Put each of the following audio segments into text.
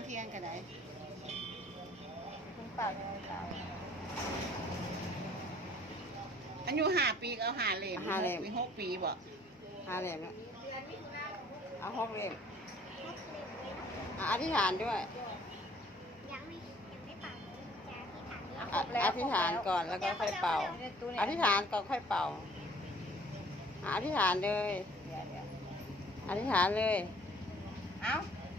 เที่ยงกันได้คุณเปล่ายังไงเปล่าอายุ5 ปีก็เอา5 เล่มมี6 ปีบ่ 5 เล่มแล้วเอา6 เล่มอธิษฐานด้วยอธิษฐานก่อนแล้วก็ค่อยเป่าอธิษฐานก่อนค่อยเป่าอธิษฐานเลยอธิษฐานเลยเอา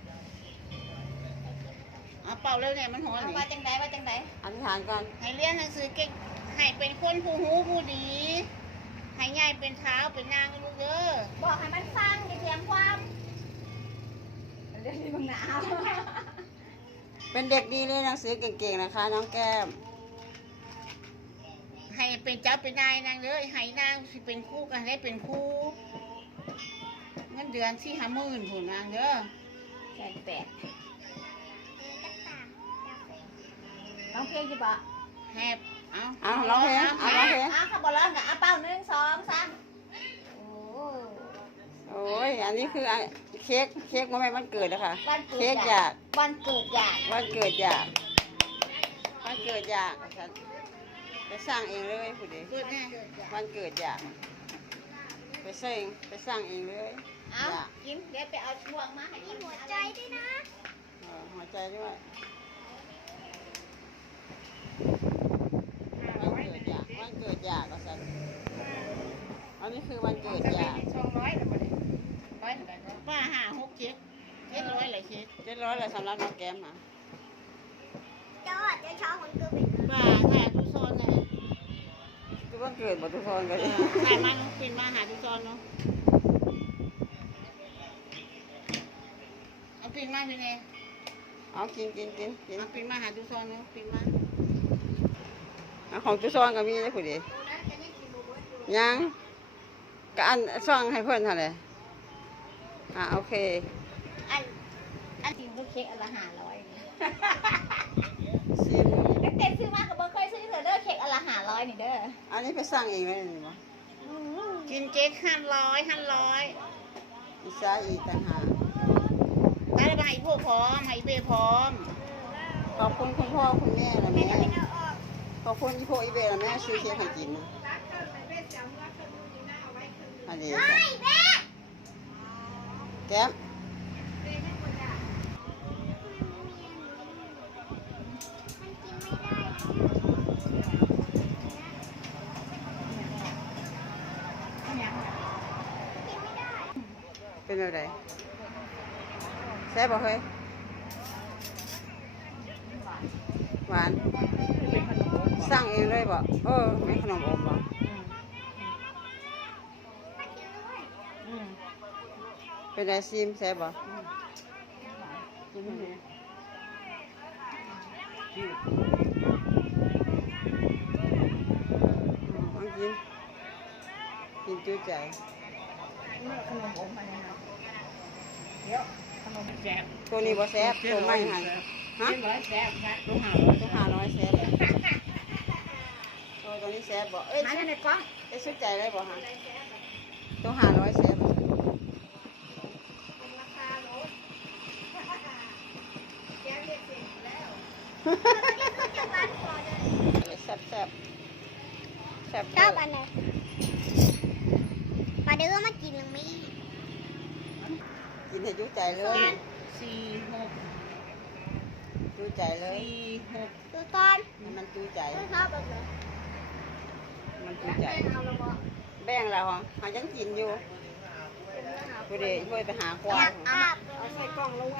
เป่าเร็วเนี่ยมันหอนนี่ว่าจังไดว่าจังไดอธิษฐานก่อนให้เรียนหนังสือเก่งให้เป็นคนผู้หูผู้ดีให้ใหญ่เป็นเท้าเป็นนางลูกเด้อบอกให้มันฟังอย่าเทียมความเรื่องนี้มึงหนาวเป็นเด็กดีเลยหนังสือเก่งๆนะคะน้องแก้มให้เป็นเจ้าเป็นนายนางเด้อให้นางสิเป็นครูกันได้เป็นครูเงินเดือน4-50,000พุ่นนางเด้อ 180,000น้องเพลงจีบะแฮบเอาร้องเพลงเอาร้องเพลงเขาบอกร้องกับเป้า1 2 3 โอ้ยอันนี้คือเค้กมันวันเกิดนะคะเค้กอยากวันเกิดอยากวันเกิดอยากวันเกิดอยากฉันไปสร้างเองเลยผู้ดีวันเกิดอยากไปสร้างเองเลยเอากินเดี๋ยวไปเอาช่วงมาให้มีหัวใจด้วยนะหัวใจด้วยวันเกิดอยากก็ฉันอันนี้คือวันเกิดอยากป้า5-6 700เลย 700เลยสำหรับน้องแก้มค่ะจอดจะชอบคนเกิดเป็นป้าถ่ายทุกโซนเลยคือวันเกิดบ่ทุกคนกันถ่ายมาน้องปินมาหาทุกโซนเนาะเอาปินมาพี่เน่เอากินเอาปินมาหาทุกโซนเนาะปินมาของทุกซองก็มีนะผู้ดียังก็อันซองให้เพื่อนเท่าไหร่โอเคอันจริงลูกเค้กอันละ500 ซิมตั้งแต่ซื้อมากับเบอร์เคยซื้อเถอะเด้อเค้กอันละ500นี่เด้ออันนี้ไปสร้างเองไหมนี่มั้งกินเค้ก500 อีกซ้ายอีกต่างหากได้ไปให้พวกพร้อมให้เบพร้อมขอบคุณคุณพ่อคุณแม่นะแม่ขอบคุณอีโพอีเบนะแม่ซื้อเค้กให้กินนะอันนี้แก้มเป็นอะไรแซ่บบ่เฮ้ยหวานสร้างเองเลยบ่ไม่ขนมอบบ่เป็นไอซิมแซ่บบ่กินจุใจขนมอมมาเนี่ยนะเดี๋ยวขนมแซ่บตัวนี้บ่แซ่บตัวใหม่หันฮะแซ่บตัว500แซ่บตัวนี้แซ่บบ่หาในกล้องสุดใจเลยบ่ฮะตัว500แซ่บราคาลดแก้วเรียกเสร็จแล้วแซ่บชอบอันไหนมาเด้อมากินหรือไม่กินให้จุใจเลย 4-6 จุใจเลยตัวตอนมันจุใจชอบแบบไหนมันจุใจแบ่งแล้วเขายังกินอยู่พอดีไปหาควายเอาใส่กล่องลง